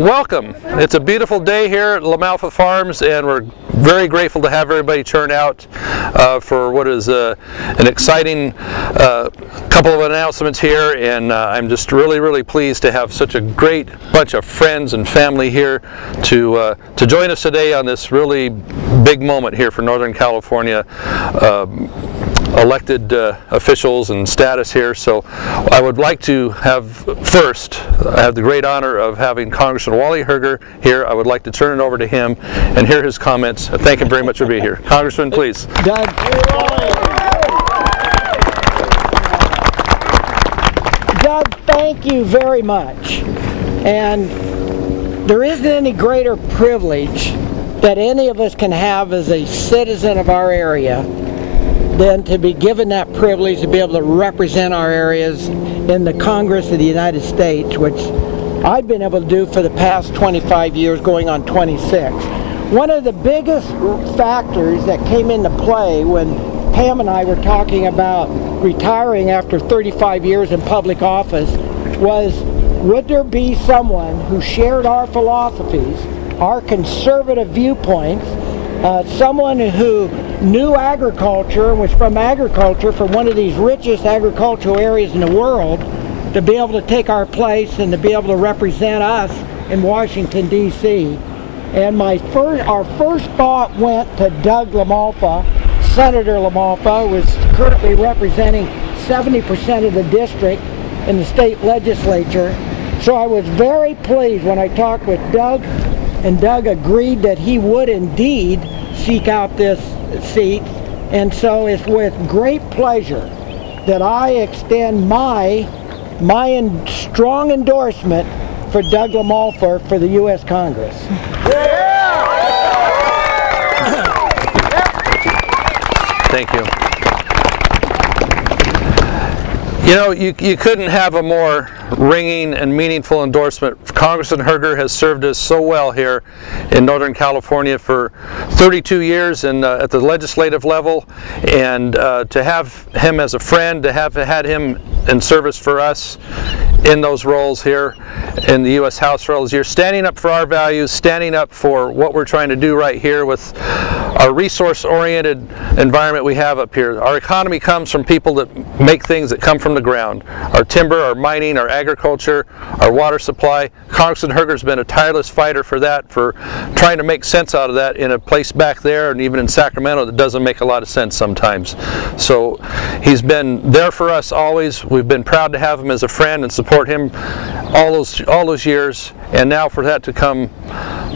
Welcome. It's a beautiful day here at Malfa Farms, and we're very grateful to have everybody turn out for what is an exciting couple of announcements here, and I'm just really pleased to have such a great bunch of friends and family here to join us today on this really big moment here for Northern California elected officials and status here. So I would like to have I have the great honor of having Congressman Wally Herger here. I would like to turn it over to him and hear his comments. Thank him very much for being here. Congressman, please. Doug, thank you very much. And there isn't any greater privilege that any of us can have as a citizen of our area than to be given that privilege to be able to represent our areas in the Congress of the United States, which I've been able to do for the past 25 years, going on 26. One of the biggest factors that came into play when Pam and I were talking about retiring after 35 years in public office was, would there be someone who shared our philosophies, our conservative viewpoints, someone who knew agriculture and was from agriculture, from one of these richest agricultural areas in the world, to be able to take our place and to be able to represent us in Washington, D.C. And our first thought went to Doug LaMalfa, Senator LaMalfa, who is currently representing 70% of the district in the state legislature. So I was very pleased when I talked with Doug, and Doug agreed that he would indeed seek out this seat. And so it's with great pleasure that I extend my strong endorsement for Doug LaMalfa for the U.S. Congress. Thank you. You know, you couldn't have a more ringing and meaningful endorsement. Congressman Herger has served us so well here in Northern California for 32 years and at the legislative level, and to have him as a friend, to have had him in service for us in those roles here in the U.S. House for all those years, standing up for our values, standing up for what we're trying to do right here with our resource-oriented environment we have up here. Our economy comes from people that make things that come from the ground. Our timber, our mining, our agriculture, our water supply. Congressman Herger's been a tireless fighter for that, for trying to make sense out of that in a place back there and even in Sacramento that doesn't make a lot of sense sometimes. So he's been there for us always. We've been proud to have him as a friend and support him all those years, and now for that to come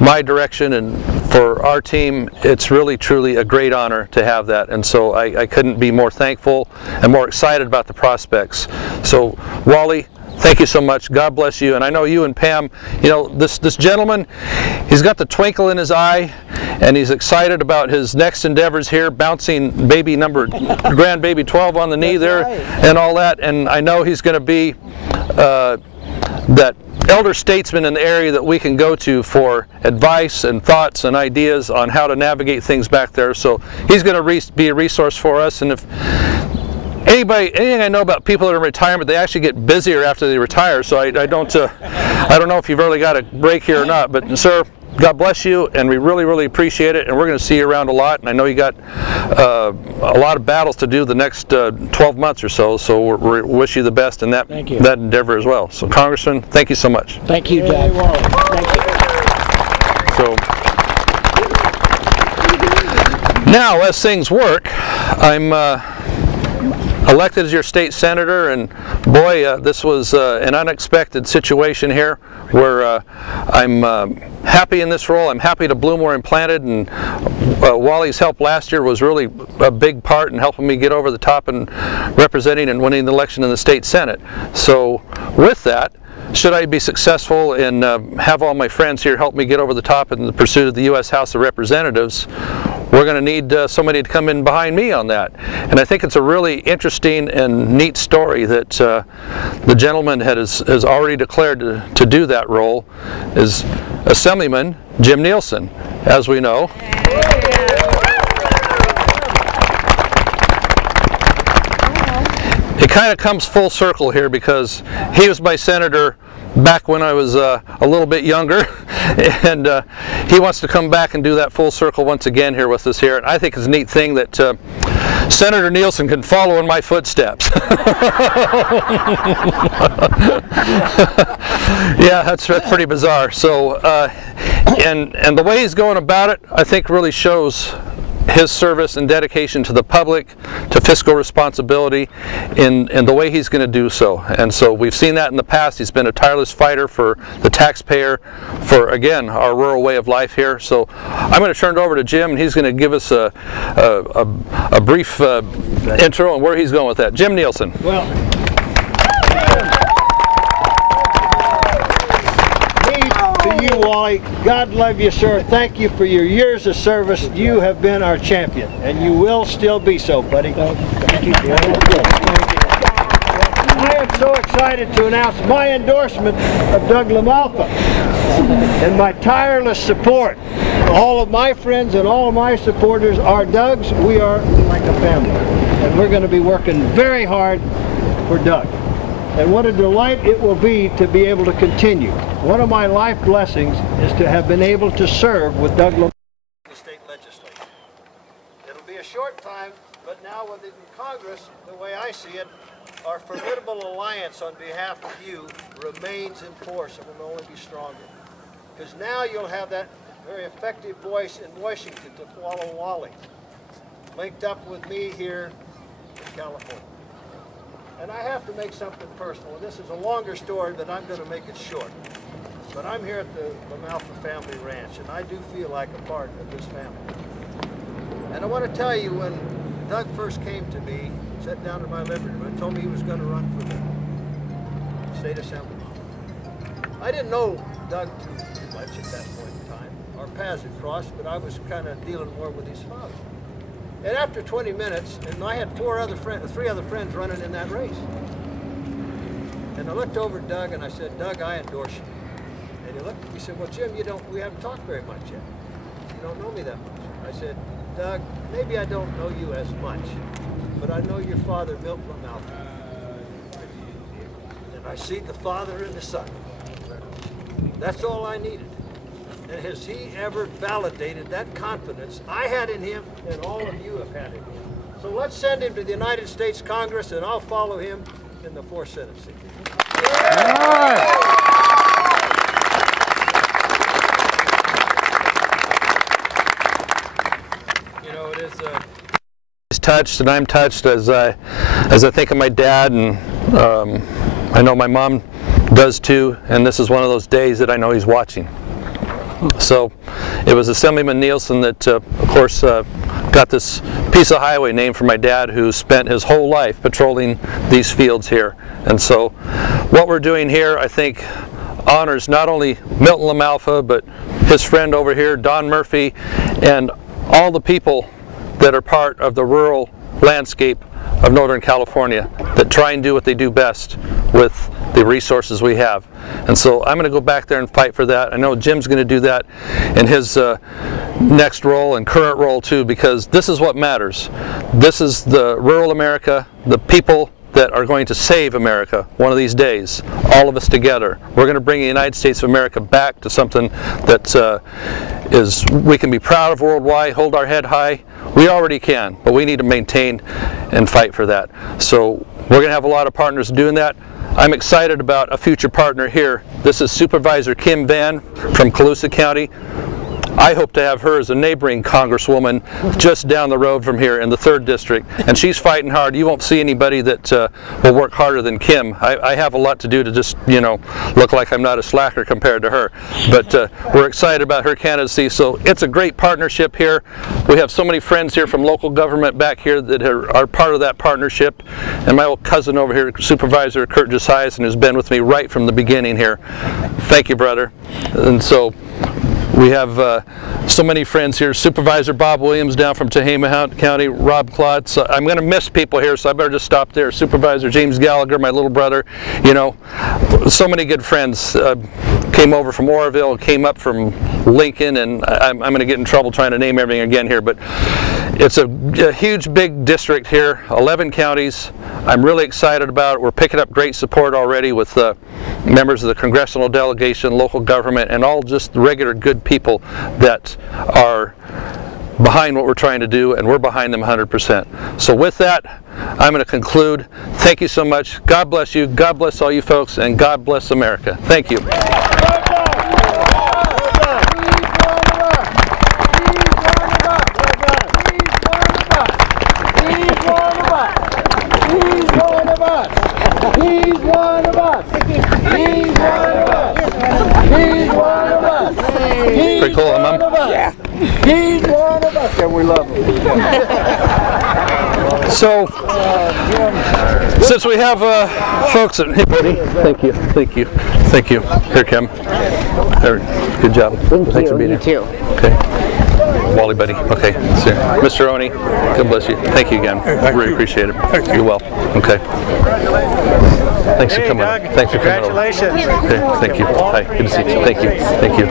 my direction and for our team, it's really truly a great honor to have that, and so I couldn't be more thankful and more excited about the prospects. So Wally, thank you so much. God bless you. And I know you and Pam, you know, this gentleman, he's got the twinkle in his eye, and he's excited about his next endeavors here, bouncing grandbaby 12 on the knee. That's there, right. And all that. And I know he's going to be that elder statesman in the area that we can go to for advice and thoughts and ideas on how to navigate things back there. So he's going to be a resource for us. And if anything I know about people that are in retirement, they actually get busier after they retire. So I don't know if you've really got a break here or not. But sir, God bless you, and we really appreciate it. And we're going to see you around a lot. And I know you got a lot of battles to do the next 12 months or so. So we wish you the best in that endeavor as well. So Congressman, thank you so much. Thank you, Doug. Thank you. So now, as things work, I'm elected as your state senator, and boy, this was an unexpected situation here where I'm happy in this role. I'm happy to bloom where I'm planted, and Wally's help last year was really a big part in helping me get over the top and representing and winning the election in the state Senate. So with that, should I be successful and have all my friends here help me get over the top in the pursuit of the U.S. House of Representatives, we're going to need somebody to come in behind me on that. And I think it's a really interesting and neat story that the gentleman has already declared to do that role is Assemblyman Jim Nielsen, as we know. It kind of comes full circle here because he was my senator back when I was a little bit younger, and he wants to come back and do that full circle once again here with us here. And I think it's a neat thing that Senator Nielsen can follow in my footsteps. Yeah, that's pretty bizarre. So, and the way he's going about it, I think really shows his service and dedication to the public, to fiscal responsibility in the way he's going to do so. And so we've seen that in the past. He's been a tireless fighter for the taxpayer, for, again, our rural way of life here. So I'm going to turn it over to Jim, and he's going to give us a brief intro on where he's going with that. Jim Nielsen. Well, to you, Wally, God love you, sir. Thank you for your years of service. You have been our champion, and you will still be so, buddy. Thank you. I am so excited to announce my endorsement of Doug LaMalfa and my tireless support. All of my friends and all of my supporters are Doug's. We are like a family, and we're going to be working very hard for Doug. And what a delight it will be to be able to continue. One of my life blessings is to have been able to serve with Doug LaMalfa in the state legislature. It'll be a short time, but now within Congress, the way I see it, our formidable alliance on behalf of you remains in force and will only be stronger. Because now you'll have that very effective voice in Washington to follow Wally, linked up with me here in California. And I have to make something personal. This is a longer story, but I'm going to make it short. But I'm here at the Malfa family ranch, and I do feel like a part of this family. And I want to tell you, when Doug first came to me, sat down in my living room, and told me he was going to run for the state assembly. I didn't know Doug too much at that point in time. Our paths had crossed, but I was kind of dealing more with his father. And after 20 minutes, and I had three other friends running in that race. And I looked over at Doug and I said, Doug, I endorse you. And he looked at me and said, well, Jim, we haven't talked very much yet. You don't know me that much. I said, Doug, maybe I don't know you as much, but I know your father, Milt LaMalfa. And I see the Father and the Son. That's all I needed. And has he ever validated that confidence I had in him and all of you have had in him? So let's send him to the United States Congress, and I'll follow him in the 4th Senate seat. All right. You know, it is He's touched, and I'm touched as I think of my dad, and I know my mom does too, and this is one of those days that I know he's watching. So it was Assemblyman Nielsen that, of course, got this piece of highway named for my dad, who spent his whole life patrolling these fields here. And so what we're doing here, I think, honors not only Milton LaMalfa, but his friend over here, Don Murphy, and all the people that are part of the rural landscape of Northern California that try and do what they do best with the resources we have. And so I'm going to go back there and fight for that. I know Jim's going to do that in his next role and current role too, because this is what matters. This is the rural America, the people that are going to save America one of these days, all of us together. We're going to bring the United States of America back to something that we can be proud of worldwide, hold our head high. We already can, but we need to maintain and fight for that. So we're going to have a lot of partners doing that. I'm excited about a future partner here. This is Supervisor Kim Van from Colusa County. I hope to have her as a neighboring congresswoman just down the road from here in the 3rd District. And she's fighting hard. You won't see anybody that will work harder than Kim. I have a lot to do to just, you know, look like I'm not a slacker compared to her. But we're excited about her candidacy. So it's a great partnership here. We have so many friends here from local government back here that are part of that partnership. And my old cousin over here, Supervisor Kurt Josiason, has been with me right from the beginning here. Thank you, brother. And so we have so many friends here. Supervisor Bob Williams down from Tehama County, Rob Klotz. I'm going to miss people here, so I better just stop there. Supervisor James Gallagher, my little brother. You know, so many good friends came over from Oroville, came up from Lincoln, and I'm going to get in trouble trying to name everything again here, but it's a huge, big district here, 11 counties. I'm really excited about it. We're picking up great support already with members of the congressional delegation, local government, and all just regular good people that are behind what we're trying to do, and we're behind them 100%. So with that, I'm going to conclude. Thank you so much. God bless you. God bless all you folks, and God bless America. Thank you. He's one of us. He's one of us. He's one of us. Pretty cool, huh, Mom? Yeah. He's one of us, and we love him. So, since we have folks at, hey buddy, thank you, thank you, thank you. Here, Kim. There, good job. Thanks for being here. You too. Okay. Wally, buddy. Okay. See you. Mr. Oni, God bless you. Thank you again. Really appreciate it. You're well. Okay. Thanks for coming. Doug. Thanks for coming over. Congratulations. Okay. Thank you. Hi. Good to see you. Thank you. Thank you.